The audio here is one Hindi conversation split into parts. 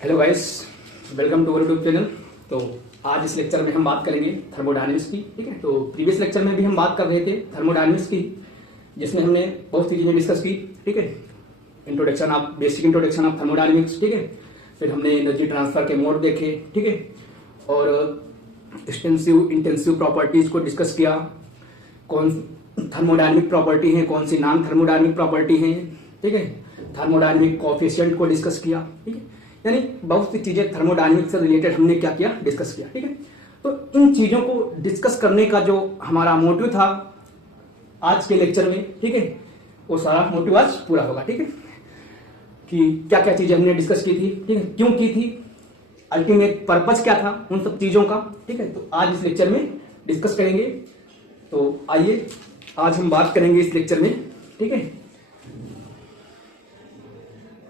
Hello guys, welcome to our YouTube channel. तो आज इस लेक्चर में हम बात करेंगे थर्मोडायनेमिक्स की। ठीक है, तो प्रीवियस लेक्चर में भी हम बात कर रहे थे थर्मोडायनेमिक्स की, जिसमें हमने बहुत सी चीजें डिस्कस की। ठीक है, introduction of basic introduction of thermodynamics. ठीक है, फिर हमने एनर्जी ट्रांसफर के मोड देखे। ठीक है, और एक्सटेंसिव इंटेंसिव प्रॉपर्टीज को डिस्कस किया। कौन थर्मोडायनेमिक प्रॉपर्टी है, कौन सी नॉन थर्मोडायनेमिक प्रॉपर्टी है। ठीक है, थर्मोडायनेमिक कोएफिशिएंट को डिस्कस किया। ठीक है, यानी बहुत सी चीजें थर्मोडायनेमिक्स से रिलेटेड हमने क्या किया, डिस्कस किया। ठीक है, तो इन चीजों को डिस्कस करने का जो हमारा मोटिव था आज के लेक्चर में, ठीक है, वो सारा मोटिव आज पूरा होगा। ठीक है, कि क्या क्या चीजें हमने डिस्कस की थी, ठीक है, क्यों की थी, अल्टीमेट पर्पज क्या था उन सब चीजों का। ठीक है, तो आज इस लेक्चर में डिस्कस करेंगे। तो आइए आज हम बात करेंगे इस लेक्चर में। ठीक है,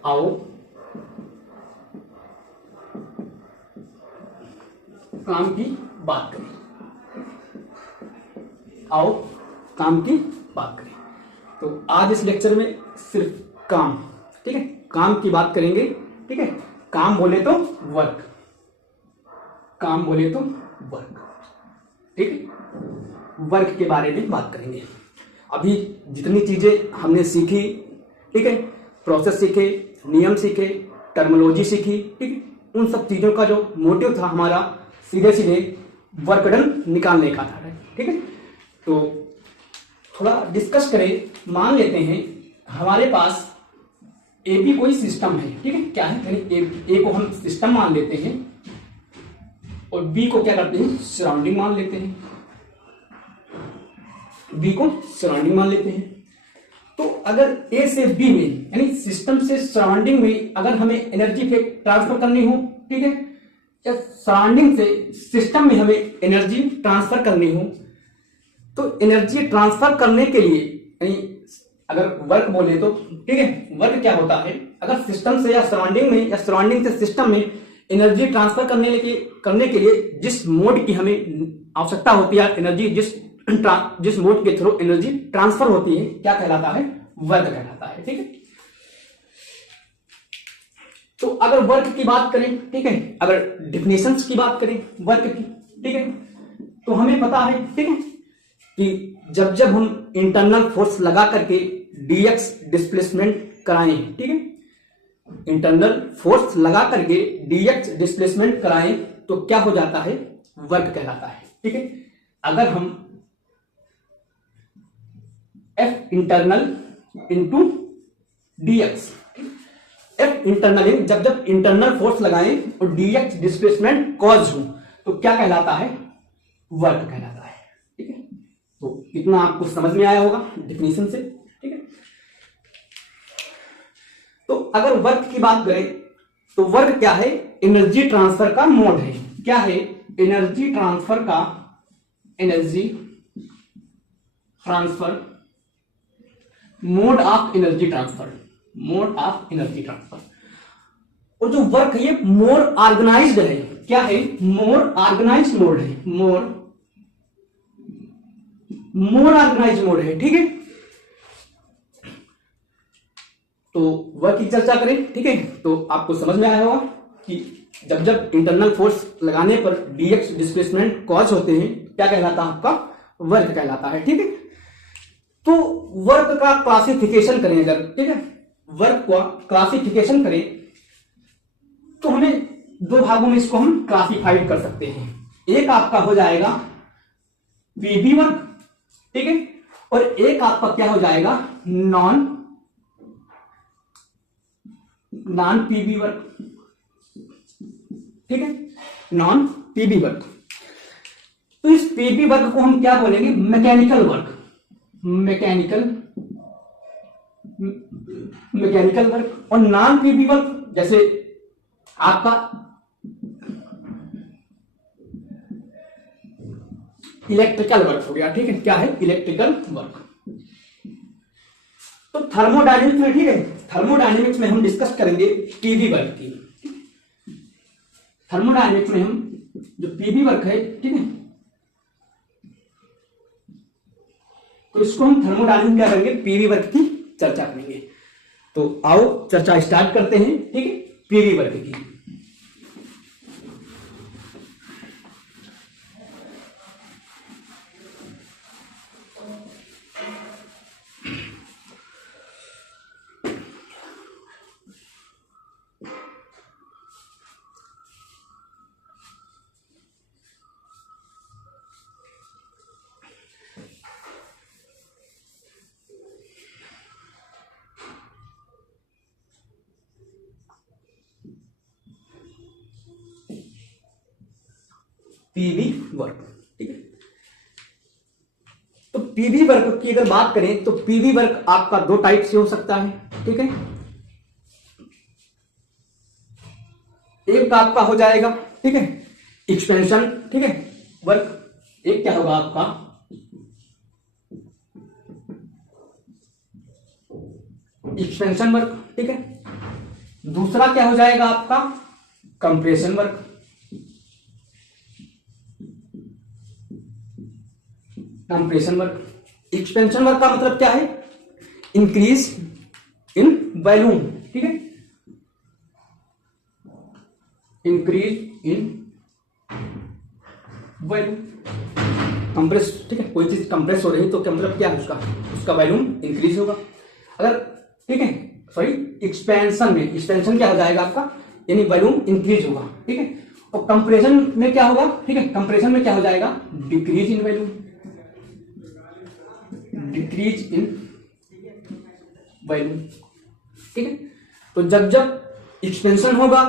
आओ काम की बात करें। आओ काम की बात करें। तो आज इस लेक्चर में सिर्फ काम, ठीक है, काम की बात करेंगे। ठीक है, काम बोले तो वर्क, काम बोले तो वर्क। ठीक है, वर्क के बारे में बात करेंगे। अभी जितनी चीजें हमने सीखी, ठीक है, प्रोसेस सीखे, नियम सीखे, टर्मिनोलॉजी सीखी, ठीक है, उन सब चीजों का जो मोटिव था हमारा सीधे सीधे वर्क डन निकालने का था। ठीक है, तो थोड़ा डिस्कस करें। मान लेते हैं हमारे पास ए बी कोई सिस्टम है। ठीक है, क्या है, ए को हम सिस्टम मान लेते हैं और बी को क्या करते हैं, सराउंडिंग मान लेते हैं। बी को सराउंडिंग मान लेते हैं। तो अगर ए से बी में यानी सिस्टम से सराउंडिंग में अगर हमें एनर्जी ट्रांसफर करनी हो, ठीक है, या सराउंडिंग से सिस्टम में हमें एनर्जी ट्रांसफर करनी हो, तो एनर्जी ट्रांसफर करने के लिए यानी अगर वर्क बोले तो, ठीक है, वर्क क्या होता है, अगर सिस्टम से या सराउंडिंग में या सराउंडिंग से सिस्टम में एनर्जी ट्रांसफर करने के लिए जिस मोड की हमें आवश्यकता होती है, एनर्जी जिस मोड के थ्रू एनर्जी ट्रांसफर होती है, क्या कहलाता है, वर्क कहलाता है। ठीक है, तो अगर वर्क की बात करें, ठीक है, अगर डिफिनेशंस की बात करें वर्क की, ठीक है, तो हमें पता है, ठीक है, कि जब जब हम इंटरनल फोर्स लगा करके dx डिस्प्लेसमेंट कराएं, ठीक है, इंटरनल फोर्स लगा करके dx डिस्प्लेसमेंट कराएं तो क्या हो जाता है, वर्क कहलाता है। ठीक है, अगर हम F internal into dx, F internal जब जब इंटरनल फोर्स लगाएं और dx डिस्प्लेसमेंट कॉज हो तो क्या कहलाता है, वर्क कहलाता है। ठीक है, तो इतना आपको समझ में आया होगा डिफिनेशन से। ठीक है, तो अगर वर्क की बात करें तो वर्क क्या है, एनर्जी ट्रांसफर का मोड है। क्या है, एनर्जी ट्रांसफर का, energy transfer, mode of energy transfer, mode of energy transfer. और जो वर्क है ये मोर ऑर्गेनाइज्ड है। क्या है, मोर ऑर्गेनाइज्ड मोड है, मोर ऑर्गेनाइज्ड मोड है। ठीक है, तो वर्क की चर्चा करें। ठीक है, तो आपको समझ में आया होगा कि जब जब इंटरनल फोर्स लगाने पर dx डिस्प्लेसमेंट कॉज होते हैं, क्या कहलाता है, आपका वर्क कहलाता है। ठीक है, तो वर्क का क्लासिफिकेशन करें अगर, ठीक है, वर्क का क्लासिफिकेशन करें तो हमें दो भागों में इसको हम क्लासिफाइड कर सकते हैं। एक आपका हो जाएगा पीबी वर्क, ठीक है, और एक आपका क्या हो जाएगा, नॉन पीबी वर्क। ठीक है, नॉन पीबी वर्क। तो इस पीबी वर्क को हम क्या बोलेंगे, मैकेनिकल वर्क, मैकेनिकल वर्क। और नॉन पीबी वर्क जैसे आपका इलेक्ट्रिकल वर्क हो गया। ठीक है, क्या है, इलेक्ट्रिकल वर्क। तो थर्मोडायनेमिक्स में, ठीक है, थर्मोडायनेमिक्स में हम डिस्कस करेंगे पीबी वर्क की। थर्मोडायनेमिक्स में हम जो पीबी वर्क है, ठीक है, तो इसको हम थर्मोडायनेमिक्स क्या करेंगे, पीबी वर्क की चर्चा करेंगे। तो आओ चर्चा स्टार्ट करते हैं। ठीक है, पीवी वर्क की। पीवी वर्क, ठीक है। तो पीवी वर्क की अगर बात करें तो पीवी वर्क आपका दो टाइप से हो सकता है, ठीक है। एक आपका हो जाएगा, ठीक है, एक्सपेंशन, ठीक है, वर्क। एक क्या होगा आपका एक्सपेंशन वर्क, ठीक है। दूसरा क्या हो जाएगा आपका compression work. Compression work, expansion work का मतलब क्या है, इंक्रीज इन वॉल्यूम, ठीक है, इंक्रीज इन वॉल्यूम। कंप्रेस, ठीक है, कोई चीज कंप्रेस हो रही है तो क्या मतलब क्या है उसका वॉल्यूम इंक्रीज होगा। अगर, ठीक है, सॉरी, एक्सपेंशन में, एक्सपेंशन क्या हो जाएगा आपका, यानी वॉल्यूम इंक्रीज होगा, ठीक है। और कंप्रेशन में क्या होगा, ठीक है, कंप्रेशन में क्या हो जाएगा, decrease in volume, decrease in volume, ठीक है। तो जब जब एक्सपेंशन होगा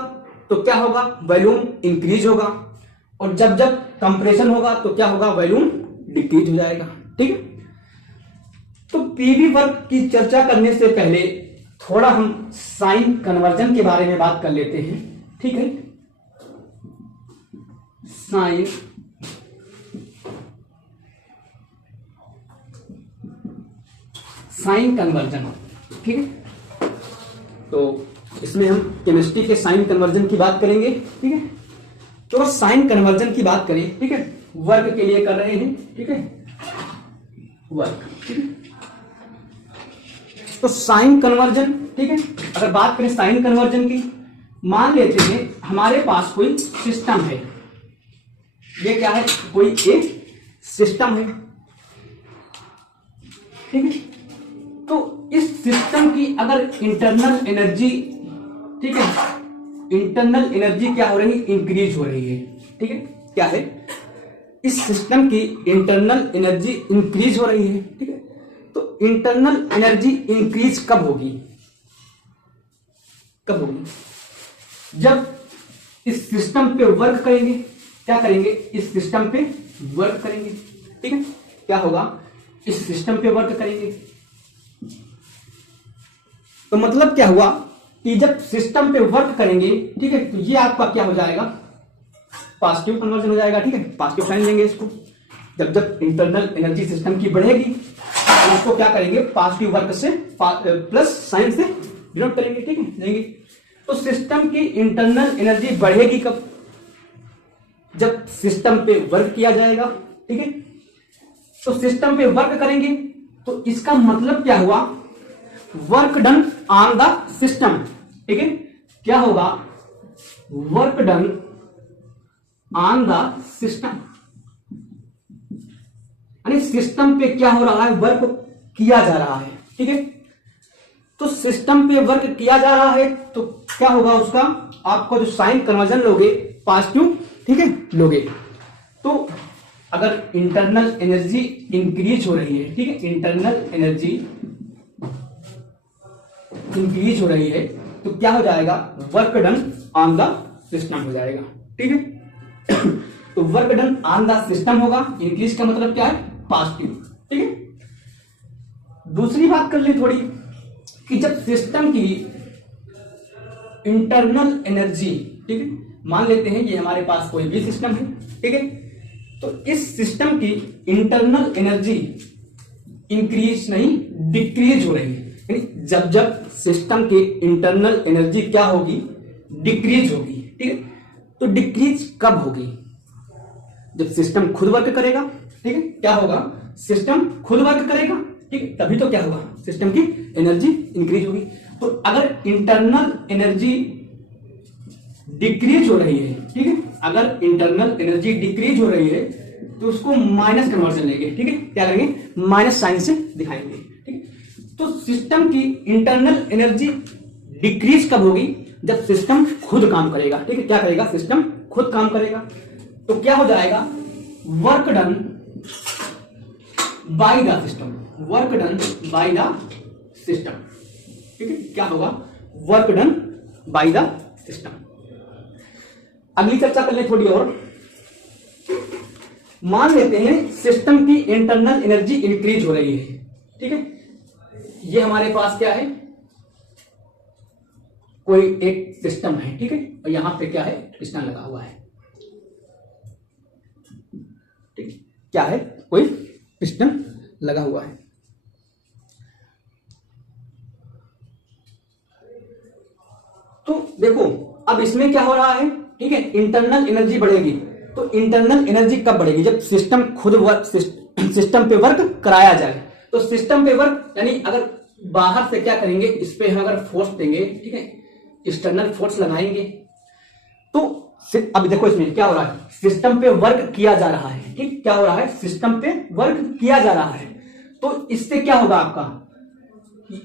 तो क्या होगा, वॉल्यूम इंक्रीज होगा, और जब जब कंप्रेशन होगा तो क्या होगा, वॉल्यूम डिक्रीज हो जाएगा, ठीक है। तो पीवी वर्क की चर्चा करने से पहले थोड़ा हम साइन कन्वर्जन के बारे में बात कर लेते हैं, ठीक है। साइन कन्वर्जन, ठीक है। तो इसमें हम केमिस्ट्री के साइन कन्वर्जन की बात करेंगे, ठीक है। तो साइन कन्वर्जन की बात करें, ठीक है, वर्क के लिए कर रहे हैं, ठीक है, वर्क, ठीक है। तो साइन कन्वर्जन, ठीक है, अगर बात करें साइन कन्वर्जन की, मान लेते हैं हमारे पास कोई सिस्टम है, ये क्या है, कोई एक सिस्टम है, ठीक है। तो इस सिस्टम की अगर इंटरनल एनर्जी, ठीक है, इंटरनल एनर्जी क्या हो रही है, इंक्रीज हो रही है, ठीक है, क्या है, इस सिस्टम की इंटरनल एनर्जी इंक्रीज हो रही है, ठीक है। तो इंटरनल एनर्जी इंक्रीज कब होगी, कब होगी, जब इस सिस्टम पे वर्क करेंगे, क्या करेंगे, इस सिस्टम पे वर्क करेंगे, ठीक है, क्या होगा, इस सिस्टम पे वर्क करेंगे। तो मतलब क्या हुआ कि जब सिस्टम पे वर्क करेंगे, ठीक है, तो ये आपका क्या हो जाएगा, पॉजिटिव कन्वर्जन हो जाएगा, ठीक है, पॉजिटिव साइन लेंगे इसको। जब जब इंटरनल एनर्जी सिस्टम की बढ़ेगी तो इसको क्या करेंगे, पॉजिटिव वर्क से प्लस साइन से डिनोट करेंगे, ठीक है, देंगे। तो सिस्टम की इंटरनल एनर्जी बढ़ेगी कब, जब सिस्टम पे वर्क किया जाएगा, ठीक है। तो सिस्टम पे वर्क करेंगे तो इसका मतलब क्या हुआ, work done on the system, ठीक है, क्या होगा, work done on the system, यानी सिस्टम पे क्या हो रहा है, वर्क किया जा रहा है, ठीक है। तो सिस्टम पे वर्क किया जा रहा है तो क्या होगा, उसका आपको जो साइन कन्वर्जन लोगे पॉजिटिव, ठीक है, लोगे। तो अगर इंटरनल एनर्जी इंक्रीज हो रही है, ठीक है, इंटरनल एनर्जी इंक्रीज हो रही है तो क्या हो जाएगा, work done on the system हो जाएगा, ठीक है। तो work done on the system होगा, इंक्रीज का मतलब क्या है, पॉजिटिव, ठीक है। दूसरी बात कर ले थोड़ी कि जब सिस्टम की इंटरनल एनर्जी, ठीक है, मान लेते हैं कि हमारे पास कोई भी सिस्टम है, ठीक है, तो इस सिस्टम की इंटरनल एनर्जी इंक्रीज नहीं डिक्रीज हो रही है, यानी जब जब सिस्टम की इंटरनल एनर्जी क्या होगी, डिक्रीज होगी, ठीक है। तो डिक्रीज कब होगी, जब सिस्टम खुद वर्क करेगा, ठीक है, क्या होगा, सिस्टम खुद वर्क करेगा, ठीक है, तभी तो क्या होगा, सिस्टम की एनर्जी इंक्रीज होगी। तो अगर इंटरनल एनर्जी डिक्रीज हो रही है, ठीक है, अगर इंटरनल एनर्जी डिक्रीज हो रही है तो उसको माइनस कन्वर्जन लेंगे, ठीक है, क्या करेंगे, माइनस साइन से दिखाएंगे, ठीक है। तो सिस्टम की इंटरनल एनर्जी डिक्रीज कब होगी, जब सिस्टम खुद काम करेगा, ठीक है, क्या करेगा, सिस्टम खुद काम करेगा। तो क्या हो जाएगा, work done by the system, work done by the system, ठीक है, क्या होगा, work done by the system. अगली चर्चा कर ले थोड़ी और मान लेते हैं सिस्टम की इंटरनल एनर्जी इंक्रीज हो रही है, ठीक है। ये हमारे पास क्या है, कोई एक सिस्टम है, ठीक है, और यहां पे क्या है, पिस्टन लगा हुआ है, ठीक है, क्या है, कोई पिस्टन लगा हुआ है। तो देखो अब इसमें क्या हो रहा है, ठीक है, इंटरनल एनर्जी बढ़ेगी। तो इंटरनल एनर्जी कब बढ़ेगी, जब सिस्टम खुद सिस्टम पे वर्क कराया जाए। तो सिस्टम पे वर्क यानी अगर बाहर से क्या करेंगे, इस पे हम अगर फोर्स देंगे, ठीक है, एक्सटर्नल फोर्स लगाएंगे, तो अब देखो इसमें क्या हो रहा है, सिस्टम पे वर्क किया जा रहा है, ठीक, क्या हो रहा है, सिस्टम पे वर्क किया जा रहा है। तो इससे क्या होगा आपका,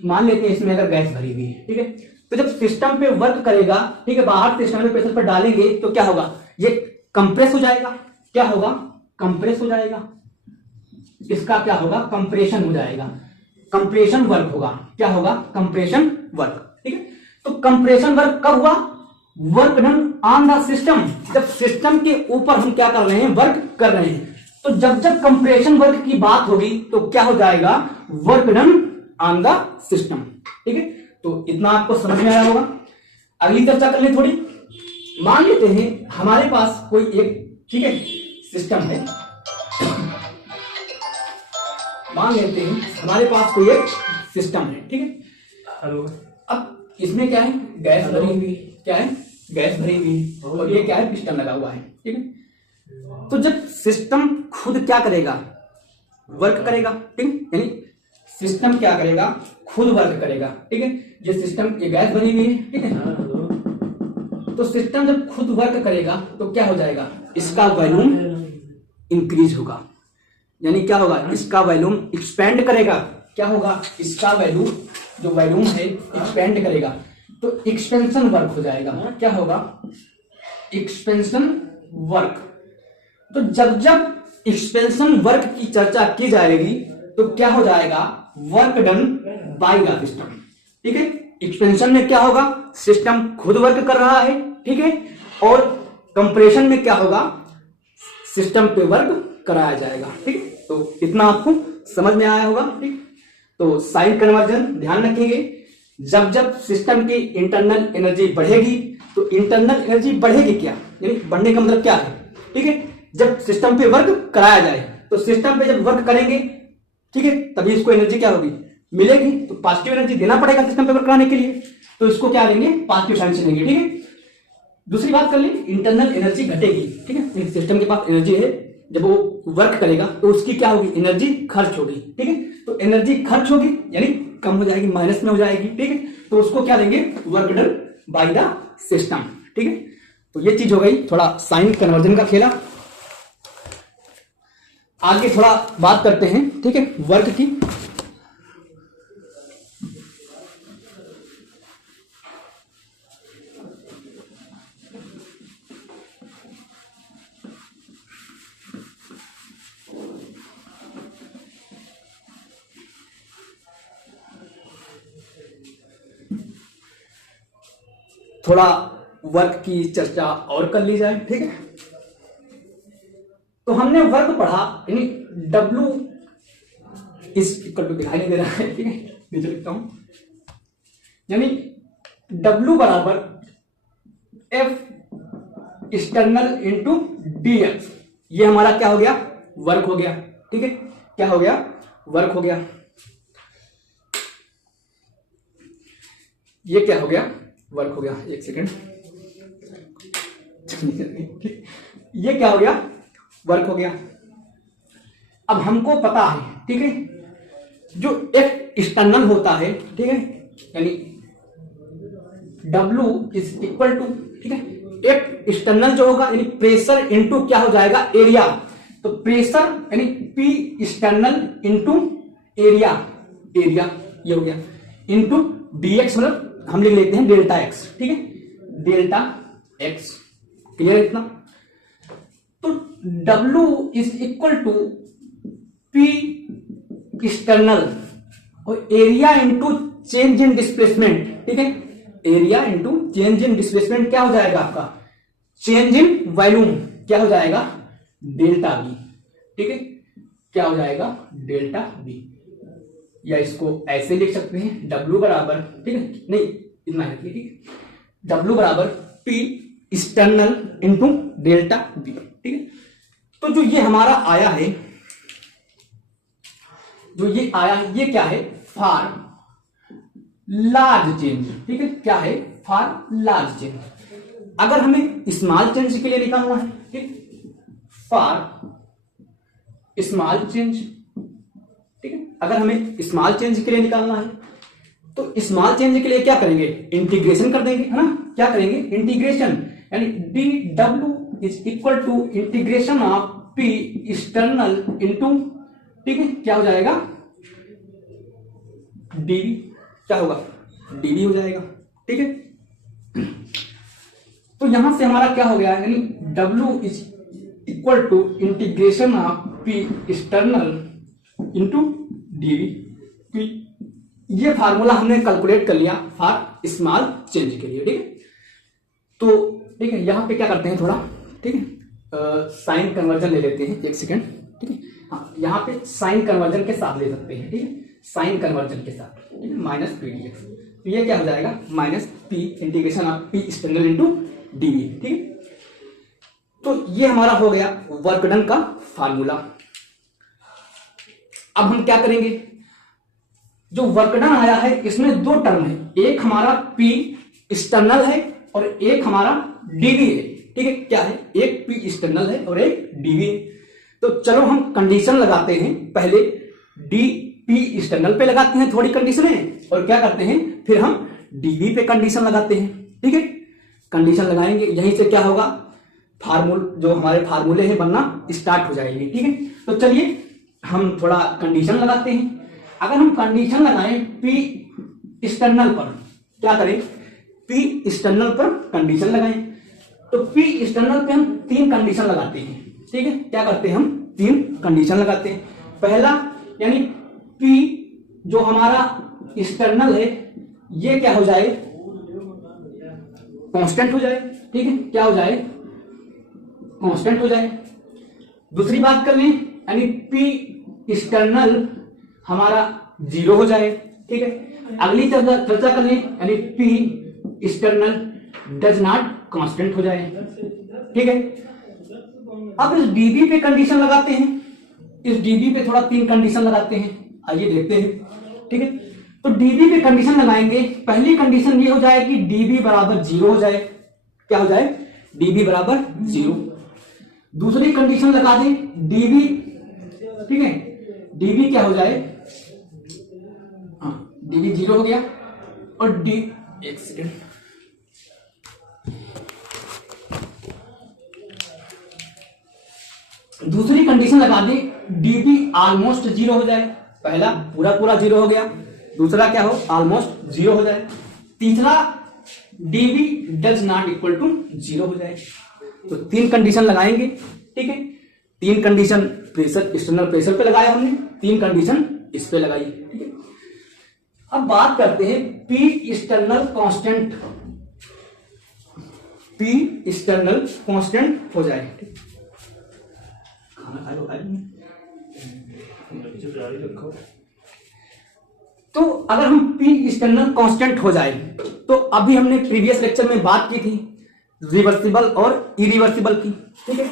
मान लेते हैं इसमें अगर गैस भरी हुई है, ठीक है, तो जब सिस्टम पे वर्क करेगा, ठीक है, बाहर से एक्सटर्नल प्रेशर पर डालेंगे तो क्या होगा, ये कंप्रेस हो जाएगा, क्या होगा, कंप्रेस हो जाएगा, इसका क्या होगा, कंप्रेशन हो जाएगा, कंप्रेशन वर्क होगा, क्या होगा, कंप्रेशन वर्क, ठीक है। तो कंप्रेशन वर्क कब हुआ, work done on the system, जब सिस्टम के ऊपर हम क्या कर रहे हैं, वर्क कर रहे हैं। तो जब जब कंप्रेशन वर्क की बात होगी तो क्या हो जाएगा, work done on the system, ठीक है। तो इतना आपको समझ में आया होगा। अगली चर्चा कर लें थोड़ी। मान लेते हैं हमारे पास कोई एक, ठीक है, सिस्टम है, मान लेते हैं हमारे पास कोई एक सिस्टम है, ठीक है। अब इसमें क्या है, गैस भरी हुई, क्या है, गैस भरी हुई, और ये क्या है, पिस्टन लगा हुआ है, ठीक है। तो जब सिस्टम खुद क्या करेगा, वर्क करेगा, ठीक, यानी सिस्टम क्या करेगा, खुद वर्क करेगा, ठीक है। ये सिस्टम, ये गैस भरी हुई है, ठीक है। तो सिस्टम जब खुद वर्क करेगा तो क्या हो जाएगा, इसका वॉल्यूम इंक्रीज होगा, यानी क्या होगा, इसका वॉल्यूम एक्सपेंड करेगा, क्या होगा, इसका वॉल्यूम, जो वॉल्यूम है, एक्सपेंड करेगा, तो एक्सपेंशन वर्क हो जाएगा, क्या होगा, एक्सपेंशन वर्क। तो जब जब एक्सपेंशन वर्क की चर्चा की जाएगी तो क्या हो जाएगा, work done by the system, ठीक है। एक्सपेंशन में क्या होगा, सिस्टम खुद वर्क कर रहा है, ठीक है, और कंप्रेशन में क्या होगा, सिस्टम पे वर्क कराया जाएगा, ठीक है। तो इतना आपको समझ में आया होगा, ठीक। तो साइन कन्वर्जन ध्यान रखेंगे, जब जब सिस्टम की इंटरनल एनर्जी बढ़ेगी तो इंटरनल एनर्जी बढ़ेगी क्या, यानी बढ़ने का मतलब क्या है, ठीक है, जब सिस्टम पे वर्क कराया जाए, तो सिस्टम पे जब वर्क करेंगे, ठीक है, तभी इसको एनर्जी क्या होगी, मिलेगी। तो पॉजिटिव एनर्जी देना पड़ेगा सिस्टम पे वर्क कराने के लिए, तो इसको क्या देंगे, पॉजिटिव साइन से देंगे, ठीक है। दूसरी बात कर ले, इंटरनल एनर्जी घटेगी, ठीक है, सिस्टम के पास एनर्जी है, जब वो वर्क करेगा तो उसकी क्या होगी, एनर्जी खर्च होगी, ठीक है। तो एनर्जी खर्च होगी यानी कम हो जाएगी, माइनस में हो जाएगी, ठीक है। तो उसको क्या देंगे, work done by the system, ठीक है। तो ये चीज हो गई थोड़ा साइन कन्वर्जन का खेला। आगे थोड़ा बात करते हैं, ठीक है, वर्क की। थोड़ा वर्क की चर्चा और कर ली जाए, ठीक है। तो हमने वर्क पढ़ा, यानी W इस इक्वल टू दिखाई नहीं दे रहा है, ठीक है, नीचे लिखता हूं, यानी W बराबर F एक्सटर्नल इंटू DX, ये हमारा क्या हो गया, वर्क हो गया, ठीक है, क्या हो गया, वर्क हो गया। ये क्या हो गया, वर्क हो गया, एक सेकंड, ये क्या हो गया, वर्क हो गया। अब हमको पता है, ठीक है, जो F एक्सटर्नल होता है, ठीक है, यानी W इज इक्वल टू, ठीक है, F एक्सटर्नल जो होगा यानी प्रेशर इनटू क्या हो जाएगा, एरिया। तो प्रेशर यानी P external into area, area ये हो गया, इनटू dx, मतलब हम लिख लेते हैं डेल्टा x, ठीक है, डेल्टा x, क्लियर इतना। तो W is equal to P external और area into change in displacement, ठीक है, area into change in displacement क्या हो जाएगा आपका, चेंज इन वॉल्यूम, क्या हो जाएगा, डेल्टा बी, ठीक है, क्या हो जाएगा डेल्टा बी, या इसको ऐसे लिख सकते हैं W बराबर, ठीक है, नहीं इतना है, ठीक है, W बराबर P external into delta B, ठीक है। तो जो ये हमारा आया है, जो ये आया है, ये क्या है, फॉर लार्ज चेंज, ठीक है, क्या है, फॉर लार्ज चेंज। अगर हमें स्मॉल चेंज के लिए निकालना है, ठीक, फॉर स्मॉल चेंज, ठीक है, अगर हमें स्मॉल चेंज के लिए निकालना है तो स्मॉल चेंज के लिए क्या करेंगे, इंटीग्रेशन कर देंगे, है ना, क्या करेंगे, इंटीग्रेशन, यानी D W is equal to integration of P external into, ठीक है, क्या हो जाएगा डीवी, क्या होगा डीवी हो जाएगा, ठीक है। तो यहां से हमारा क्या हो गया, यानी W is equal to integration of P external into D V. ये फार्मूला हमने कैलकुलेट कर लिया फॉर स्मॉल चेंज के लिए, ठीक है। तो ठीक है, यहां पे क्या करते हैं थोड़ा, ठीक है, साइन कन्वर्जन ले लेते हैं, एक सेकेंड, ठीक है, हाँ, यहाँ पे साइन कन्वर्जन के साथ ले सकते हैं, ठीक है, साइन कन्वर्जन के साथ, ठीक है, माइनस पी डी एक्स, तो ये क्या हो जाएगा minus P integration of P external into D V, ठीक है। तो ये हमारा हो गया वर्क डन का फार्मूला। अब हम क्या करेंगे, जो वर्क डन आया है इसमें दो टर्म है, एक हमारा पी एक्सटर्नल है और एक हमारा डीवी है, ठीक है, क्या है, एक पी एक्सटर्नल है और एक डीवी है। तो चलो हम कंडीशन लगाते हैं, पहले डी पी एक्सटर्नल पे लगाते हैं थोड़ी कंडीशनें, और क्या करते हैं फिर हम डीवी पे कंडीशन लगाते हैं, ठीक है। कंडीशन लगाएंगे, यहीं से क्या होगा, जो हमारे फार्मूले हैं बनना स्टार्ट हो जाएंगे, ठीक है। तो चलिए हम थोड़ा कंडीशन लगाते हैं। अगर हम कंडीशन लगाएं पी एक्सटर्नल पर, क्या करें, पी एक्सटर्नल पर कंडीशन लगाएं, तो पी एक्सटर्नल पे हम तीन कंडीशन लगाते हैं, ठीक है, क्या करते हैं हम तीन कंडीशन लगाते हैं। पहला यानी पी जो हमारा एक्सटर्नल है ये क्या हो जाए, कांस्टेंट हो जाए, ठीक है, क्या हो जाए, कांस्टेंट हो जाए। दूसरी बात कर लें, यानी पी एक्सटर्नल हमारा जीरो हो जाए, ठीक है। अगली चर्चा कर लें, यानी P external does not constant हो जाए, ठीक है। अब इस डीबी पे कंडीशन लगाते हैं, इस डीबी पे थोड़ा तीन कंडीशन लगाते हैं, आइए देखते हैं, ठीक है। तो डीबी पे कंडीशन लगाएंगे, पहली कंडीशन ये हो जाए कि डीबी बराबर जीरो हो जाए, क्या हो जाए, डीबी बराबर जीरो। दूसरी कंडीशन लगा दें डीबी, ठीक है, डीबी क्या हो जाए, हाँ डीबी जीरो हो गया, और डी एक सेकेंड, दूसरी कंडीशन लगा दें डीबी ऑलमोस्ट जीरो हो जाए, पहला पूरा पूरा जीरो हो गया, दूसरा क्या हो ऑलमोस्ट जीरो हो जाए, तीसरा D B does not equal to zero हो जाए। तो तीन कंडीशन लगाएंगे, ठीक है, तीन कंडीशन प्रेशर एक्सटर्नल प्रेशर पे लगाया हमने, तीन कंडीशन इस पे लगाई, ठीक है। अब बात करते हैं P external constant, P external constant हो जाए, ठीक, खाना खा लो, तो अगर हम पी एक्सटर्नल कांस्टेंट हो जाए, तो अभी हमने प्रीवियस लेक्चर में बात की थी रिवर्सिबल और इरिवर्सिबल की, ठीक है,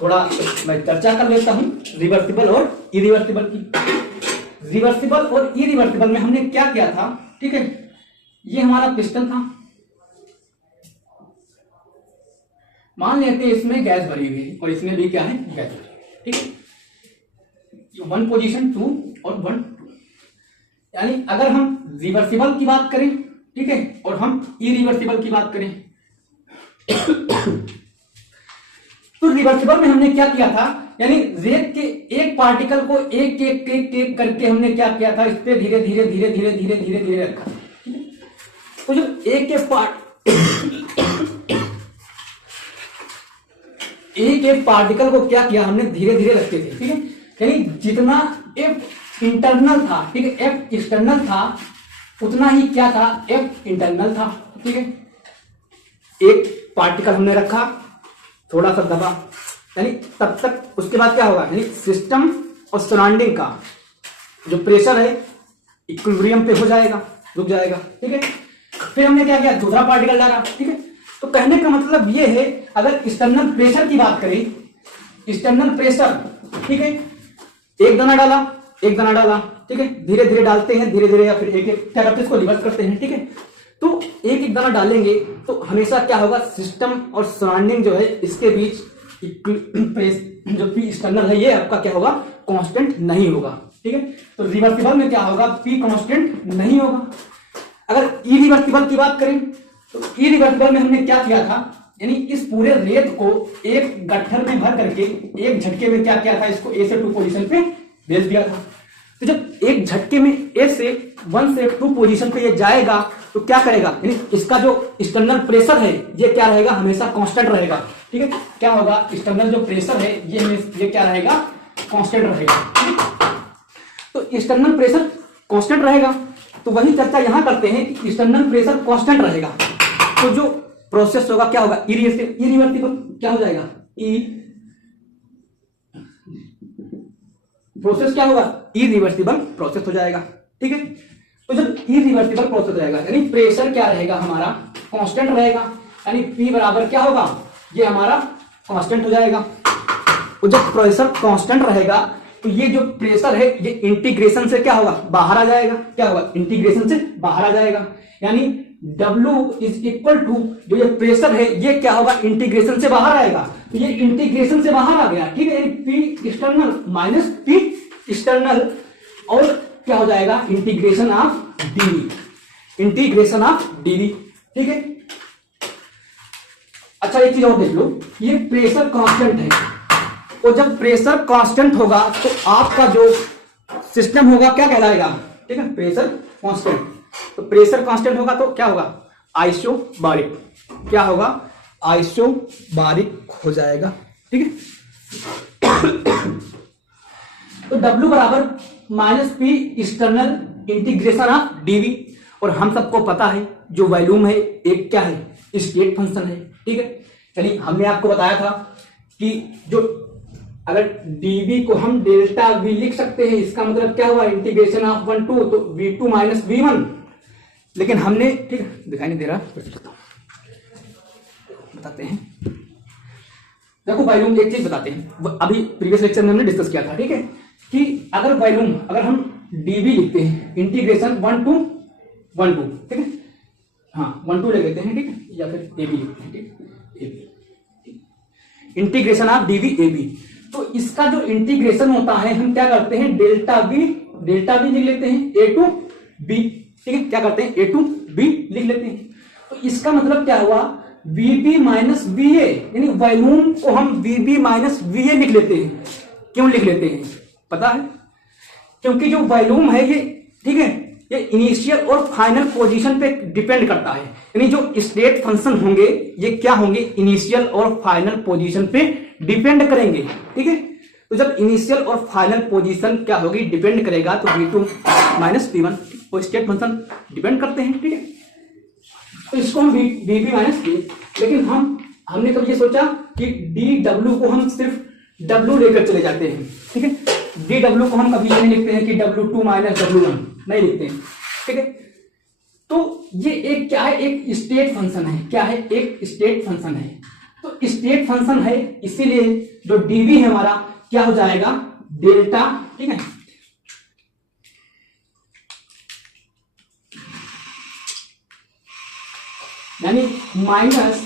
थोड़ा मैं चर्चा कर लेता हूं रिवर्सिबल और इरिवर्सिबल की। रिवर्सिबल और इरिवर्सिबल में हमने क्या किया था, ठीक है, ये हमारा पिस्टन था, मान लेते हैं इसमें गैस भरी हुई है और इसमें भी क्या है, गैस भरी है, ठीक है, वन पोजीशन टू और वन टू, यानी अगर हम रिवर्सिबल की बात करें, ठीक है, और हम इरिवर्सिबल की बात करें, तो रिवर्सिबल में हमने क्या किया था, यानी रेत के एक पार्टिकल को एक एक एक एक करके हमने क्या किया था, इस पे धीरे धीरे धीरे धीरे धीरे धीरे धीरे रखा, ठीक है। तो जो एक एक पार्टिकल को क्या किया हमने, धीरे धीरे रखते थे, ठीक है, यानी जितना एफ इंटरनल था, ठीक है, एफ एक्सटर्नल था उतना ही क्या था, एफ इंटरनल था, ठीक है। एक पार्टिकल हमने रखा, थोड़ा सा दबा, यानी तब तक उसके बाद क्या होगा, यानी सिस्टम और सराउंडिंग का जो प्रेशर है इक्विलिब्रियम पे हो जाएगा, रुक जाएगा। ठीक है, फिर हमने क्या किया, दूसरा पार्टिकल डाला। ठीक है, तो कहने का मतलब ये है, अगर एक्सटर्नल प्रेशर की बात करें, एक्सटर्नल प्रेशर, ठीक है, एक दाना डाला, एक दाना डाला, ठीक है, धीरे धीरे डालते हैं, धीरे धीरे, या फिर एक एक क्या करते हैं, इसको रिवर्स करते हैं। ठीक है, तो एक एक दाना डालेंगे तो हमेशा क्या होगा, सिस्टम और सराउंडिंग जो है इसके बीच जो पी एक्सटर्नल है ये आपका क्या होगा, कांस्टेंट नहीं होगा। ठीक है, तो रिवर्सिबल में क्या होगा, पी कांस्टेंट नहीं होगा। अगर इरिवर्सिबल की बात करें तो इरिवर्सिबल में हमने क्या किया था, यानी इस पूरे रेत को एक गट्ठर में भर करके एक झटके में क्या किया था, इसको ए से 2 पोजीशन पे भेज दिया था। तो जब एक झटके में ए से 1 से 2 पोजीशन पे ये जाएगा तो क्या करेगा, यानी इसका जो एक्सटर्नल प्रेशर है ये क्या रहेगा, हमेशा कांस्टेंट रहेगा। ठीक है, क्या होगा, एक्सटर्नल जो प्रेशर है ये क्या रहेगा, कांस्टेंट रहेगा। तो एक्सटर्नल प्रेशर कांस्टेंट रहेगा, तो वही चर्चा यहां करते हैं कि एक्सटर्नल प्रेशर कांस्टेंट रहेगा तो जो प्रोसेस होगा क्या होगा, इरिवर्सिबल क्या हो जाएगा, प्रोसेस क्या होगा, इरिवर्सिबल प्रोसेस हो जाएगा। ठीक है, तो जब इरिवर्सिबल प्रोसेस हो जाएगा यानी प्रेशर क्या रहेगा, हमारा कांस्टेंट रहेगा, यानी P बराबर क्या होगा, ये हमारा कांस्टेंट हो जाएगा। तो जब प्रेशर कांस्टेंट रहेगा तो ये जो प्रेशर है ये इंटीग्रेशन से क्या होगा, बाहर आ जाएगा, क्या होगा, इंटीग्रेशन से बाहर आ जाएगा, यानी W इज इक्वल टू जो ये प्रेशर है ये क्या होगा, इंटीग्रेशन से बाहर आएगा, तो ये इंटीग्रेशन से बाहर आ गया। ठीक है, P external minus P external और क्या हो जाएगा, integration of dV, integration of dV। ठीक है, अच्छा एक चीज और देख लो, ये प्रेशर कांस्टेंट है, और जब प्रेशर कांस्टेंट होगा तो आपका जो सिस्टम होगा क्या कहलाएगा, ठीक है, प्रेशर कांस्टेंट। तो प्रेशर कांस्टेंट होगा तो क्या होगा, आइसोबारिक, क्या होगा, आइसोबारिक हो जाएगा। ठीक है, तो W बराबर minus P external integration of dV, और हम सबको पता है जो वॉल्यूम है एक क्या है, स्टेट फंक्शन है। ठीक है, यानी हमने आपको बताया था कि जो अगर dV को हम डेल्टा V लिख सकते हैं, इसका मतलब क्या हुआ, इंटीग्रेशन ऑफ 1 2, तो V2 माइनस V1, लेकिन हमने, ठीक है, दिखाई नहीं दे रहा, बताते हैं, देखो वॉल्यूम एक चीज बताते हैं, अभी प्रीवियस लेक्चर में हमने डिस्कस किया था। ठीक है, कि अगर वॉल्यूम, अगर हम dV लिखते हैं इंटीग्रेशन 1 2 1 2, ठीक है, हाँ 1 2 ले लेते हैं, ठीक है, या फिर AB लिखते हैं, ठीक है, AB integration of dV AB, तो इसका जो इंटीग्रेशन होता है हम क्या करते हैं, डेल्टा V लिख लेते हैं A टू B। ठीक है, क्या करते हैं, A टू B लिख लेते हैं, तो इसका मतलब क्या हुआ, VB माइनस VA, यानी वॉल्यूम को हम VB माइनस VA लिख लेते हैं। क्यों लिख लेते हैं पता है, क्योंकि जो वॉल्यूम है ये, ठीक है, ये इनिशियल और फाइनल पोजीशन पे डिपेंड करता है, यानी जो स्टेट फंक्शन होंगे ये क्या होंगे, इनिशियल और फाइनल पोजीशन पे डिपेंड करेंगे। ठीक है, तो जब इनिशियल और फाइनल पोजीशन क्या होगी, डिपेंड करेगा, तो V2 माइनस V1 वो स्टेट फंक्शन डिपेंड करते हैं। ठीक है, तो इसको हम VB माइनस V, लेकिन हमने कभी ये सोचा कि DW को हम सिर्फ W लेकर चले जाते हैं। ठीक है, DW को हम कभी ये नहीं लिखते हैं कि W2 माइनस W1 नहीं लिखते हैं। ठीक है, तो ये एक क्या है, एक स्टेट फंक्शन है, क्या है, एक स्टेट फंक्शन है, तो स्टेट फंक्शन है, इसीलिए जो dV है हमारा क्या हो जाएगा, डेल्टा। ठीक है, यानी माइनस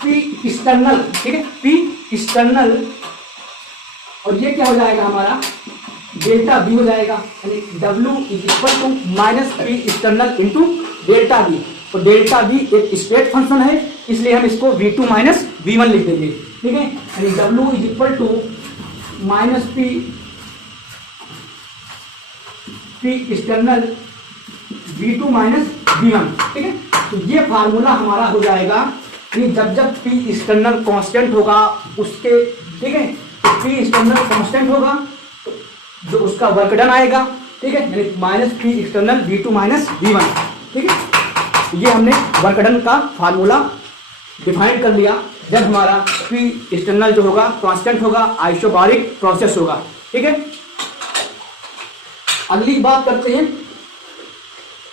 P एक्सटर्नल, ठीक है, P एक्सटर्नल, और ये क्या हो जाएगा हमारा, डेल्टा V हो जाएगा, यानी W is equal to minus P external into delta V, तो डेल्टा V एक स्टेट फंक्शन है, इसलिए हम इसको V2 माइनस V1 लिख देंगे। ठीक है, यानी W is equal to minus P external V2 minus V1। ठीक है, तो ये फार्मूला हमारा हो जाएगा कि जब P एक्सटर्नल कांस्टेंट होगा उसके, ठीक है, P एक्सटर्नल कांस्टेंट होगा जो उसका वर्क डन आएगा। ठीक है, यानी minus P external V2 minus V1। ठीक है, ये हमने वर्क डन का फार्मूला डिफाइन कर लिया जब हमारा पी एक्सटर्नल जो होगा कांस्टेंट होगा, आइसोबारिक प्रोसेस होगा। ठीक है, अगली बात करते हैं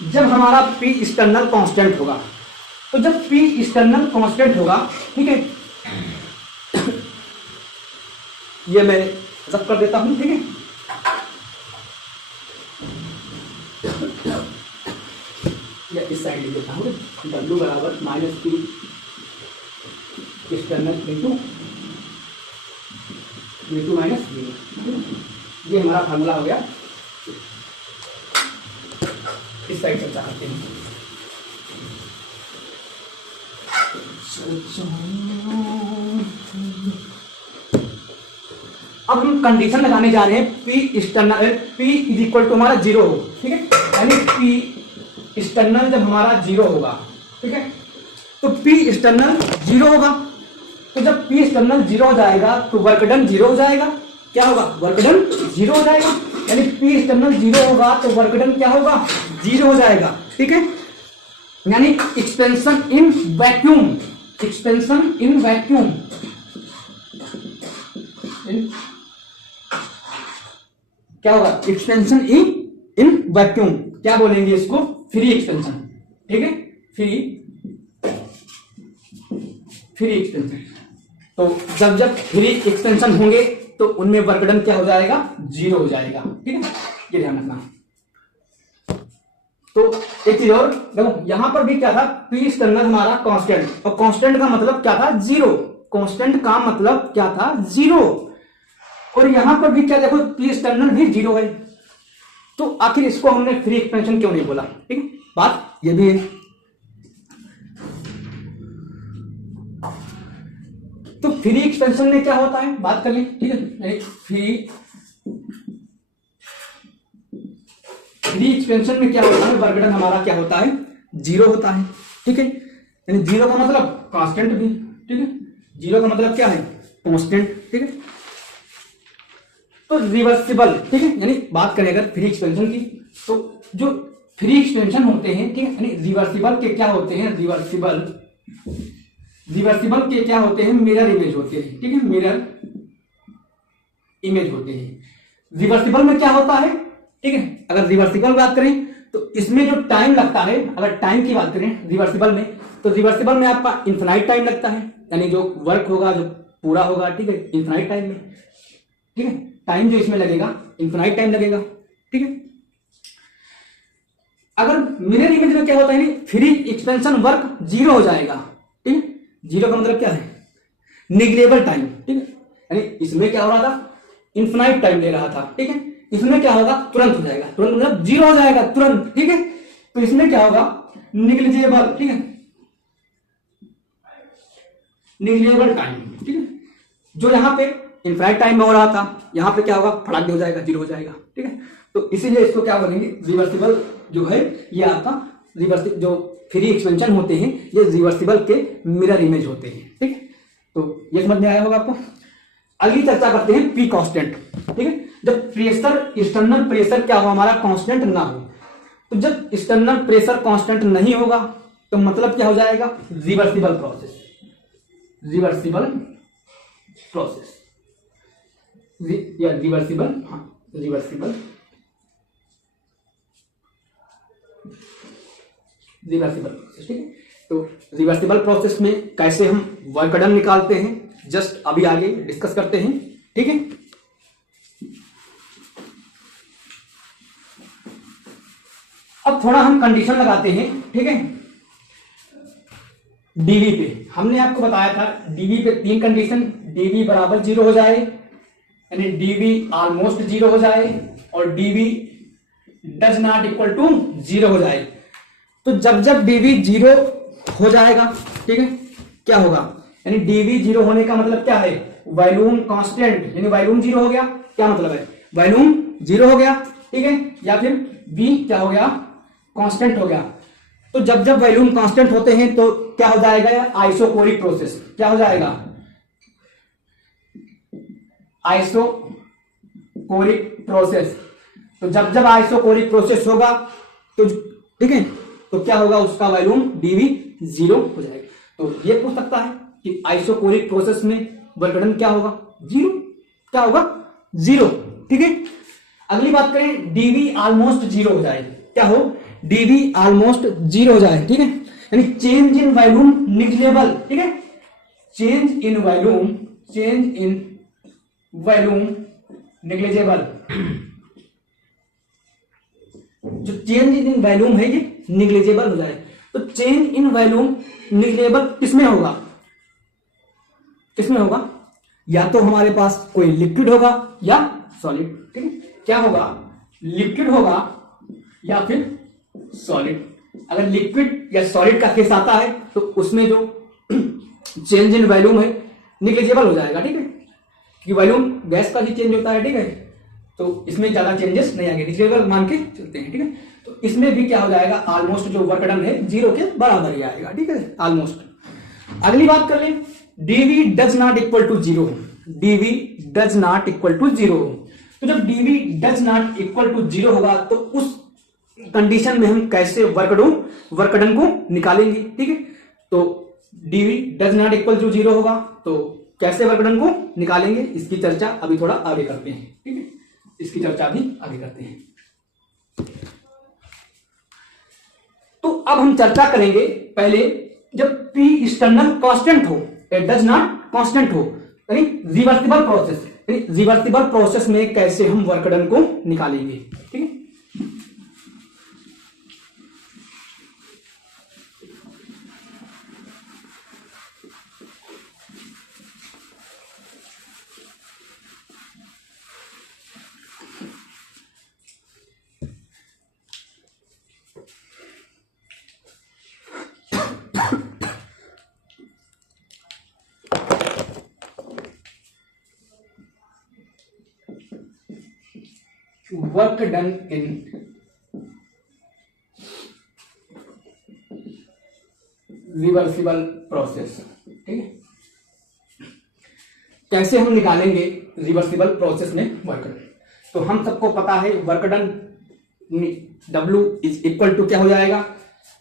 जब हमारा पी एक्सटर्नल कांस्टेंट होगा। तो जब पी एक्सटर्नल कांस्टेंट होगा, ठीक है, ये मैं रब कर देता हूं। ठीक है, या इस साइड लिख देता हूं, W बराबर minus P external into V2 minus V1। ये हमारा फार्मूला हो गया। इस साइड चर्चा करते हैं। अब हम कंडीशन लगाने जा रहे हैं P external, P is equal to हमारा 0 हो। ठीक है, यानी पी एक्सटर्नल जब हमारा 0 होगा, ठीक है, तो पी एक्सटर्नल 0 होगा। तो जब पी एक्सटर्नल 0 हो जाएगा तो वर्क डन 0 हो जाएगा। क्या होगा? वर्क डन 0 हो जाएगा। यानी पी एक्सटर्नल 0 होगा तो वर्क डन क्या होगा? 0 हो जाएगा। ठीक है, यानी expansion in vacuum, expansion in vacuum, क्या होगा? एक्सपेंशन इन वैक्यूम, क्या बोलेंगे इसको? Free expansion. ठीक है, फ्री एक्सपेंशन। तो जब फ्री एक्सपेंशन होंगे तो उनमें वर्क डन क्या हो जाएगा? 0 हो जाएगा। ठीक है, ये ध्यान रखना। तो एक चीज और देखो, यहां पर भी क्या था? पी एक्सटर्नल हमारा कांस्टेंट, और कांस्टेंट का मतलब क्या था? 0। कांस्टेंट का मतलब क्या था? 0। और यहां पर भी क्या देखो, पी एक्सटर्नल भी 0 है। तो आखिर इसको हमने फ्री एक्सपेंशन क्यों नहीं बोला? ठीक है, बात ये भी है। तो फ्री एक्सपेंशन में क्या होता है, बात कर लें। ठीक है, फ्री एक्सपेंशन में क्या होता है? वर्क डन हमारा क्या होता है? 0 होता है। ठीक है, यानी 0 का मतलब कांस्टेंट भी। ठीक है, 0 का मतलब क्या है? कांस्टेंट। ठीक है, तो रिवर्सिबल। ठीक है, यानी बात करें अगर फ्री एक्सपेंशन की, तो जो फ्री एक्सपेंशन होते हैं, ठीक है, यानी रिवर्सिबल के क्या होते हैं? रिवर्सिबल के क्या होते हैं? मिरर इमेज होते हैं। ठीक है, मिरर इमेज होते हैं। रिवर्सिबल में क्या होता है? ठीक है, अगर रिवर्सिबल बात करें तो इसमें जो टाइम लगता है, अगर टाइम की बात करें रिवर्सिबल में, तो रिवर्सिबल में आपका इन्फिनाइट टाइम लगता है, यानी जो वर्क होगा, जो पूरा होगा, ठीक है, इन्फिनाइट टाइम में। ठीक है, टाइम जो इसमें लगेगा इन्फिनाइट टाइम लगेगा। ठीक है, अगर मिरर इमेज में क्या होता है? फ्री एक्सपेंशन वर्क 0 हो जाएगा। ठीक है, 0 का मतलब क्या है? निगलेबल टाइम। ठीक है, यानी इसमें क्या हो रहा था? इन्फिनाइट टाइम ले रहा था। ठीक है, इसमें क्या होगा? तुरंत हो जाएगा। तुरंत मतलब 0 हो जाएगा तुरंत। ठीक है, तो इसमें क्या होगा? निगलिजिबल। ठीक है, निगलिजिबल टाइम। ठीक है, जो यहां पे इन्फिनाइट टाइम में हो रहा था, यहां पे क्या होगा? फटाक हो जाएगा, 0 हो जाएगा। ठीक है, तो इसीलिए इसको क्या बोलेंगे? रिवर्सिबल जो है ये आपका रिवर्सिबल, जो फ्री एक्सपेंशन होते हैं ये रिवर्सिबल के मिरर इमेज होते हैं। ठीक है, तो ये समझ में आया होगा आपको। अगली चर्चा करते हैं पी कांस्टेंट। ठीक है, जब प्रेशर, एक्सटर्नल प्रेशर क्या हो? हमारा कांस्टेंट ना हो। तो जब एक्सटर्नल प्रेशर कांस्टेंट नहीं होगा तो मतलब क्या हो जाएगा? Reversible process. रिवर्सिबल प्रोसेस या रिवर्सिबल, हाँ रिवर्सिबल प्रोसेस। ठीक है, तो रिवर्सिबल प्रोसेस में कैसे हम वर्क डन निकालते हैं जस्ट अभी आगे डिस्कस करते हैं। ठीक है, अब थोड़ा हम कंडीशन लगाते हैं। ठीक है, डीवी पे हमने आपको बताया था, डीवी पे 3 कंडीशन, डीवी बराबर 0 हो जाए, यानी डीवी ऑलमोस्ट 0 हो जाए, और D V does not equal to 0 हो जाए। तो जब डीवी 0 हो जाएगा, ठीक है, क्या होगा? यानी डीवी 0 होने का मतलब क्या है? वॉल्यूम कांस्टेंट, यानी वॉल्यूम 0 हो गया। क्या मतलब है? वॉल्यूम 0 हो गया। ठीक है, या फिर वी क्या हो गया? कांस्टेंट हो गया। तो जब वॉल्यूम कांस्टेंट होते हैं तो क्या हो जाएगा? Isochoric process. क्या हो जाएगा? Isochoric process. तो जब आइसोकोरिक प्रोसेस होगा तो ठीक है, तो क्या होगा? उसका वॉल्यूम डीवी 0 हो जाएगा। तो ये पूछ सकता है कि आइसोकोरिक प्रोसेस में वर्क डन क्या होगा, जीरो। क्या होगा, जीरो। ठीक है, अगली बात करें, डीवी ऑलमोस्ट जीरो हो जाए, क्या हो, डीवी ऑलमोस्ट जीरो हो जाए। ठीक है, यानी चेंज इन वॉल्यूम निग्लेबल। ठीक है, चेंज इन वॉल्यूम निग्लेजेबल। जो चेंज इन वॉल्यूम है ये निग्लेजेबल हो जाए। तो चेंज इन वॉल्यूम निग्लेजेबल किसमें होगा, किसमें होगा, या तो हमारे पास कोई लिक्विड होगा या सॉलिड। ठीक है, क्या होगा, लिक्विड होगा या फिर सॉलिड। अगर लिक्विड या सॉलिड का केस आता है तो उसमें जो चेंज इन वॉल्यूम है निग्लेजेबल हो जाएगा। ठीक है, कि वॉल्यूम गैस का भी चेंज होता है। ठीक है, तो इसमें ज्यादा चेंजेस नहीं आएंगे, निग्लेजेबल मान के चलते हैं। ठीक है, तो इसमें भी क्या हो जाएगा, ऑलमोस्ट जो वर्क डन है जीरो के बराबर ही आएगा। ठीक है, ऑलमोस्ट। अगली बात कर लें, D V does not equal to zero. D V does not equal to zero. तो जब D V does not equal to zero होगा तो उस कंडीशन में हम कैसे वर्क डन को निकालेंगे। ठीक है, तो D V does not equal to zero होगा तो कैसे वर्क डन को निकालेंगे, इसकी चर्चा अभी थोड़ा आगे करते हैं। ठीक है, इसकी चर्चा भी आगे करते हैं। तो अब हम चर्चा करेंगे पहले, जब पी एक्सटर्नल कांस्टेंट हो, डज नॉट कांस्टेंट हो, यानी रिवर्सिबल प्रोसेस, यानी रिवर्सिबल प्रोसेस में कैसे हम वर्क डन को निकालेंगे। ठीक है, work done in reversible process. ठीक है, कैसे हम निकालेंगे रिवर्सिबल प्रोसेस में वर्क डन। तो हम सबको पता है work done W is equal to क्या हो जाएगा,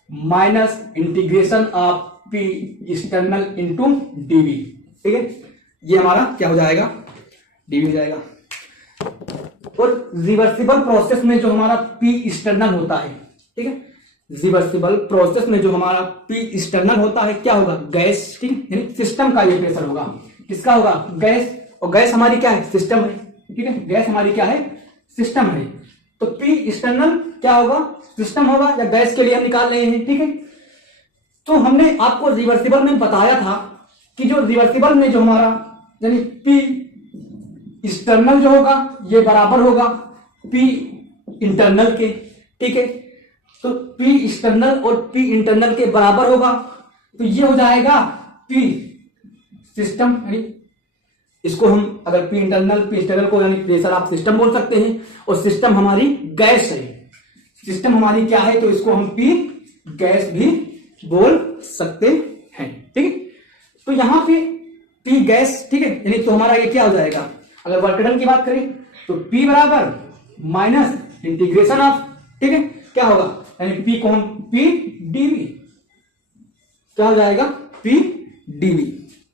minus integration of P external into D V. ठीक है, ये हमारा क्या हो जाएगा, डीवी हो जाएगा। और रिवर्सिबल प्रोसेस में जो हमारा P एक्सटर्नल होता है, ठीक है, रिवर्सिबल प्रोसेस में जो हमारा P एक्सटर्नल होता है क्या होगा, गैस। ठीक, यानी सिस्टम का ये प्रेशर होगा, किसका होगा, गैस। और गैस हमारी क्या है, सिस्टम है। ठीक है, गैस हमारी क्या है, सिस्टम है। तो P एक्सटर्नल क्या होगा, सिस्टम होगा, या गैस के लिए हम निकाल रहे हैं। ठीक है, तो हमने आपको रिवर्सिबल में बताया था कि जो रिवर्सिबल में जो हमारा यानी P एक्सटर्नल जो होगा ये बराबर होगा P इंटरनल के। ठीक है, तो P एक्सटर्नल और P इंटरनल के बराबर होगा, तो ये हो जाएगा P सिस्टम। यानी इसको हम अगर P इंटरनल P एक्सटर्नल को यानी प्रेशर आप सिस्टम बोल सकते हैं, और सिस्टम हमारी गैस है। सिस्टम हमारी क्या है, तो इसको हम P गैस भी बोल सकते हैं। ठीक है, तो यहां पे P गैस, ठीक है, यानी तो हमारा ये क्या हो जाएगा, अगर वर्क डन की बात करें तो P बराबर माइनस इंटीग्रेशन ऑफ, ठीक है, क्या होगा, यानी P को हम P dV, क्या हो जाएगा, P dV।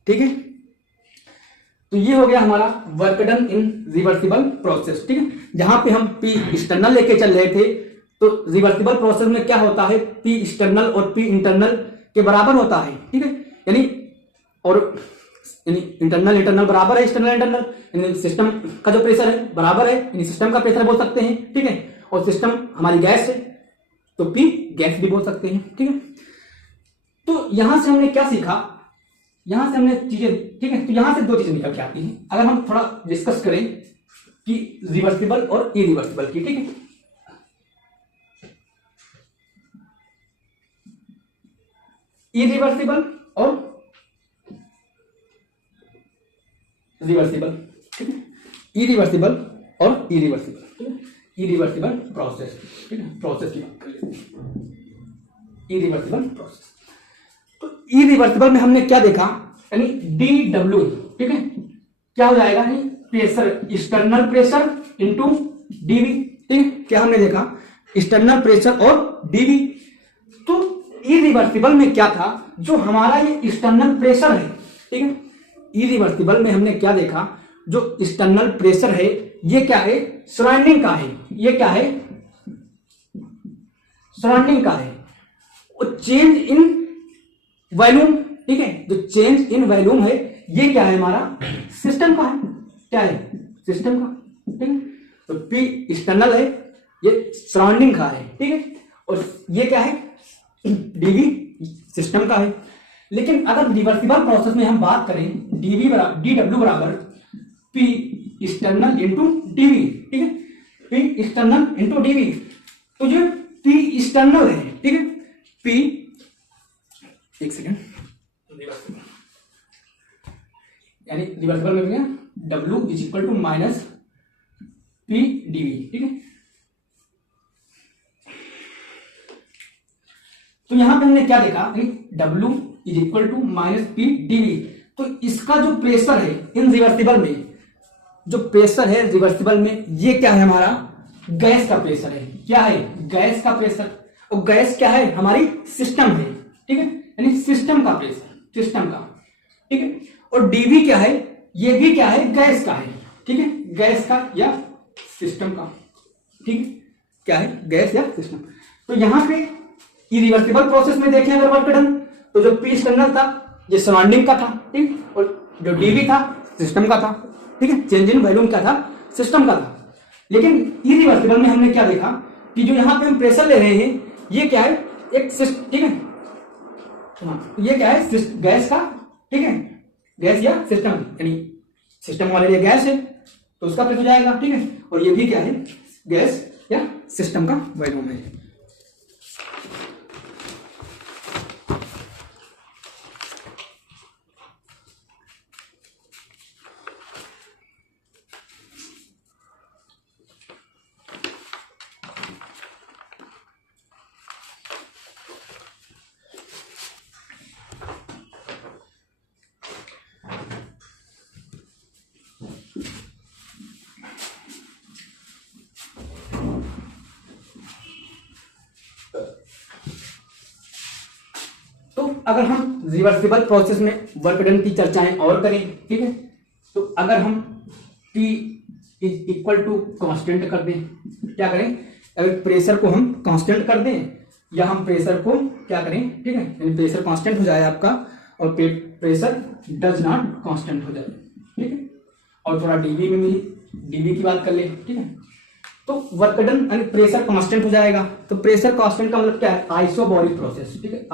ठीक है, तो ये हो गया हमारा work done in reversible process. ठीक है, जहां पे हम P एक्सटर्नल लेके चल रहे थे, तो रिवर्सिबल प्रोसेस में क्या होता है, P एक्सटर्नल और P इंटरनल के बराबर होता है। ठीक है, यानी और यानी इंटरनल बराबर है एक्सटर्नल इंटरनल, यानी सिस्टम का जो प्रेशर है बराबर है, यानी सिस्टम का प्रेशर बोल सकते हैं। ठीक है, और सिस्टम हमारी गैस है तो P गैस भी बोल सकते हैं। ठीक है, तो यहां से हमने क्या सीखा, यहां से हमने चीजें, ठीक है, तो यहां से दो चीजें निकल के आती हैं अगर हम थोड़ा डिस्कस करें कि रिवर्सिबल और इरिवर्सिबल की। ठीक है, इरिवर्सिबल और रिवर्सिबल। ठीक है, इरिवर्सिबल और इरिवर्सिबल, ठीक है, इरिवर्सिबल प्रोसेस। ठीक है, प्रोसेस की बात कर लेते हैं, इरिवर्सिबल प्रोसेस। तो इरिवर्सिबल में हमने क्या देखा, यानी DW, ठीक है, क्या हो जाएगा, यानी pressure, external pressure into D V. ठीक है, क्या हमने देखा, एक्सटर्नल प्रेशर और डीवी। तो इरिवर्सिबल में क्या था, जो हमारा ये एक्सटर्नल प्रेशर है, ठीक है, इरिवर्सिबल में हमने क्या देखा, जो एक्सटर्नल प्रेशर है ये क्या है, सराउंडिंग का है, ये क्या है, सराउंडिंग का है। और चेंज इन वॉल्यूम, ठीक है, जो चेंज इन वॉल्यूम है ये क्या है, हमारा सिस्टम का है, क्या है, सिस्टम का, ठीक है। तो पी एक्सटर्नल है, ये सराउंडिंग का है, ठीक है, और ये क्या है, डीवी सिस्टम का है। लेकिन अगर रिवर्सिबल प्रोसेस में हम बात करें, डी डब्ल्यू बराबर पी एक्सटर्नल इंटू डीवी, ठीक है, पी एक्सटर्नल इंटू डीवी। तो जो पी एक्सटर्नल है, ठीक है, पी, एक सेकेंड, यानी रिवर्सिबल में गया W is equal to minus P D V, ठीक है। तो यहां पे हमने क्या देखा, W is equal to minus P D V. तो इसका जो प्रेशर है इन रिवर्सिबल में, जो प्रेशर है रिवर्सिबल में, ये क्या है, हमारा गैस का प्रेशर है, क्या है, गैस का प्रेशर। और गैस क्या है, हमारी सिस्टम है, ठीक है, यानी सिस्टम का प्रेशर, सिस्टम का, ठीक है। और डीवी क्या है, ये भी क्या है, गैस का है, ठीक है, गैस का या सिस्टम का, ठीक है, क्या है, गैस या सिस्टम। तो यहां पे इरिवर्सिबल प्रोसेस में देखें अगर वर्क डन, तो जो पी एक्सटर्नल था ये सराउंडिंग का था, ठीक, और जो डीवी था सिस्टम का था, ठीक है, चेंज इन वॉल्यूम क्या था, सिस्टम का था। लेकिन इरिवर्सिबल में हमने क्या देखा कि जो यहां पे हम प्रेशर ले रहे हैं ये क्या है, एक सिस्टम, ठीक है, ये क्या है, गैस का, ठीक है, गैस या सिस्टम, यानी सिस्टम वाले लिए गैस है तो उसका प्रेशर हो जाएगा, ठीक है, और ये भी क्या है, गैस या सिस्टम का वॉल्यूम है। अगर हम रिवर्सिबल प्रोसेस में वर्क डन की चर्चाएं और करें, ठीक है, तो अगर हम P is equal to constant कर दें, क्या करें, अगर प्रेशर को हम कांस्टेंट कर दें या हम प्रेशर को क्या करें, ठीक है, यानी प्रेशर कांस्टेंट हो जाए आपका और प्रेशर डज नॉट कांस्टेंट हो जाए, ठीक है, और थोड़ा डीवी में भी डीवी की बात कर ले, ठीक है। तो वर्क डन यानी प्रेशर कांस्टेंट हो जाएगा। तो प्रेशर कांस्टेंट का मतलब क्या है, आइसोबैरिक प्रोसेस, ठीक है,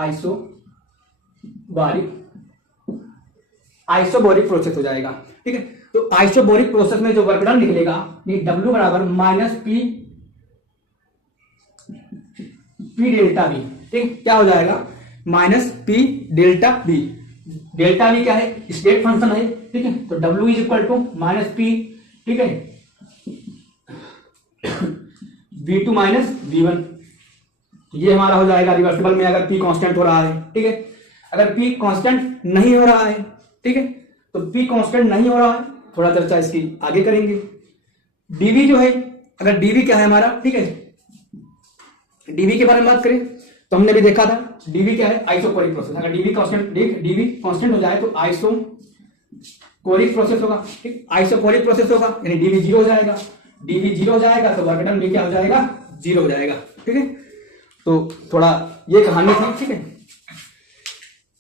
आइसोबैरिक प्रोसेस हो जाएगा, ठीक है। तो आइसोबैरिक प्रोसेस में जो वर्क डन निकलेगा, ये डब्ल्यू बराबर माइनस पी डेल्टा बी, ठीक, क्या हो जाएगा, minus P delta B. Delta B क्या है, स्टेट फंक्शन है, ठीक है, तो W is equal to minus P, ठीक है, V2 माइनस V1, ये हमारा हो जाएगा रिवर्सिबल में अगर P कांस्टेंट हो रहा है, ठीक है। अगर P कांस्टेंट नहीं हो रहा है, ठीक है, तो P कांस्टेंट नहीं हो रहा है, थोड़ा चर्चा इसकी आगे करेंगे। dV जो है, अगर dV क्या है हमारा, ठीक है, dV के बारे में बात करें तो हमने भी देखा था dV क्या है, आइसोकोरिक प्रोसेस। अगर dV कांस्टेंट हो जाए तो आइसोकोरिक प्रोसेस होगा, ठीक, आइसोकोरिक प्रोसेस होगा यानी dV जीरो हो जाएगा, dV जीरो हो जाएगा तो वर्क डन भी क्या हो जाएगा, जीरो हो जाएगा, ठीक है। तो थोड़ा ये कहानी थी, ठीक है,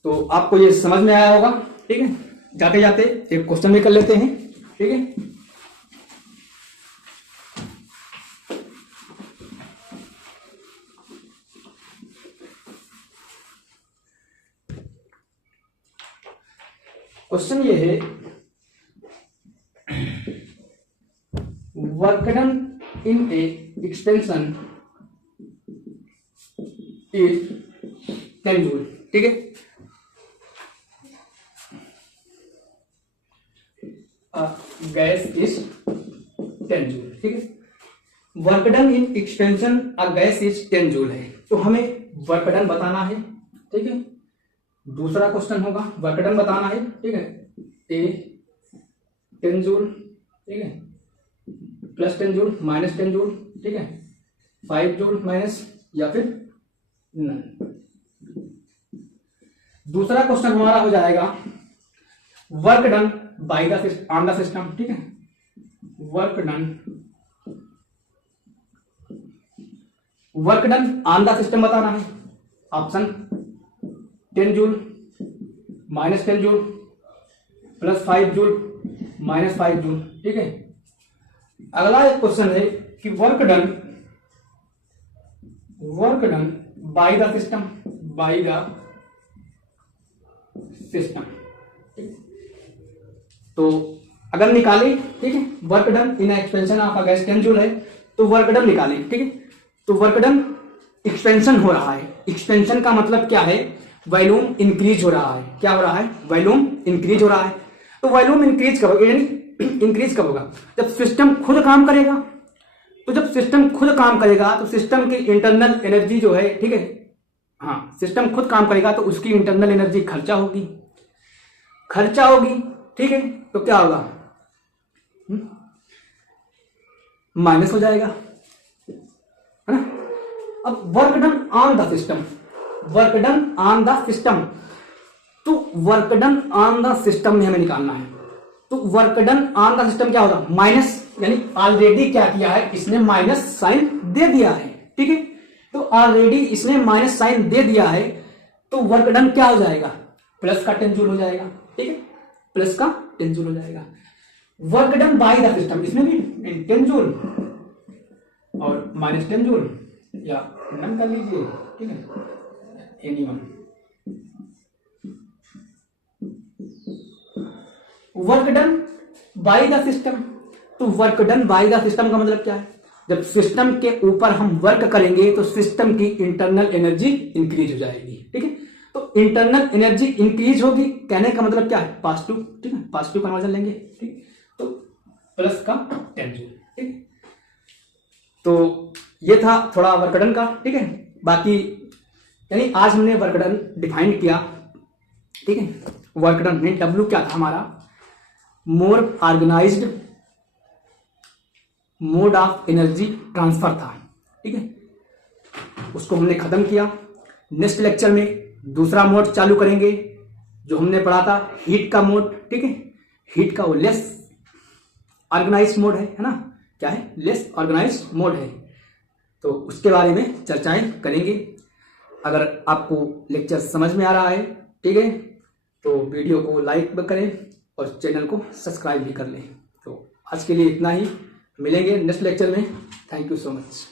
तो आपको ये समझ में आया होगा, ठीक है। जाते जाते एक क्वेश्चन भी कर लेते हैं, ठीक है। क्वेश्चन ये है, work done in A extension is 10 joule, ठीक है। गैस इज 10 जूल, ठीक है। Work done in extension a gas is 10 joule है, तो हमें वर्क डन बताना है, ठीक है। दूसरा क्वेश्चन होगा वर्क डन बताना है, ठीक है, ए 10 जूल, ठीक है, प्लस 10 जूल माइनस 10 जूल, ठीक है, 5 जूल माइनस या फिर नन। दूसरा क्वेश्चन हमारा हो जाएगा work done by the on the system, ठीक है, work done on the system बताना है। Option 10 joule -10 joule +5 joule -5 joule, ठीक है। अगला एक क्वेश्चन है कि work done by the system, तो अगर निकाले, ठीक है, work done in expansion of a gas 10 joule है तो वर्क डन निकाले, ठीक है। तो वर्क डन एक्सपेंशन हो रहा है। एक्सपेंशन का मतलब क्या है? वॉल्यूम इंक्रीज हो रहा है। क्या हो रहा है? वॉल्यूम इंक्रीज हो रहा है। तो वॉल्यूम इंक्रीज कब होगा, यानी इंक्रीज कब होगा? जब सिस्टम खुद काम करेगा। तो जब सिस्टम खुद काम करेगा तो सिस्टम की इंटरनल एनर्जी जो है, ठीक है, हाँ, सिस्टम खुद काम करेगा तो उसकी इंटरनल एनर्जी खर्चा होगी, ठीक है। तो क्या होगा? माइनस हो जाएगा, है ना। अब work done on the system, तो work done on the system में हमें निकालना है। तो work done on the system क्या होगा? माइनस, यानी ऑलरेडी क्या किया है इसने? माइनस साइन दे दिया है, ठीक है। तो ऑलरेडी इसने माइनस साइन दे दिया है तो वर्क डन क्या हो जाएगा? प्लस का 10 जूल हो जाएगा, ठीक है, प्लस का 10 जूल हो जाएगा। Work done by the system, इसमें भी 10 जूल और -10 जूल या नन कर लीजिए, ठीक है, any one. Work done by the system, तो work done by the system का मतलब क्या है? जब सिस्टम के ऊपर हम वर्क करेंगे तो सिस्टम की इंटरनल एनर्जी इंक्रीज हो जाएगी, ठीक है। तो इंटरनल एनर्जी इंक्रीज होगी, कहने का मतलब क्या है? पॉजिटिव, ठीक है, पॉजिटिव कन्वर्जन लेंगे, ठीक। तो प्लस का 10 जूल, ठीक। तो ये था थोड़ा वर्क डन का, ठीक है। बाकी यानी आज हमने वर्क डन डिफाइन किया, ठीक है। वर्क डन में W क्या था हमारा? More organised mode of energy transfer था, ठीक है। उसको हमने खत्म किया। नेक्स्ट लेक्चर में दूसरा मोड चालू करेंगे जो हमने पढ़ा था, हीट का मोड, ठीक है। हीट का वो लेस ऑर्गेनाइज्ड मोड है ना, क्या है? लेस ऑर्गेनाइज्ड मोड है। तो उसके बारे में चर्चाएं करेंगे। अगर आपको लेक्चर समझ में आ रहा है, ठीक है, तो वीडियो को लाइक करें और चैनल को सब्सक्राइब भी कर लें। तो आज के लिए इतना ही, मिलेंगे नेक्स्ट लेक्चर में। Thank you so much.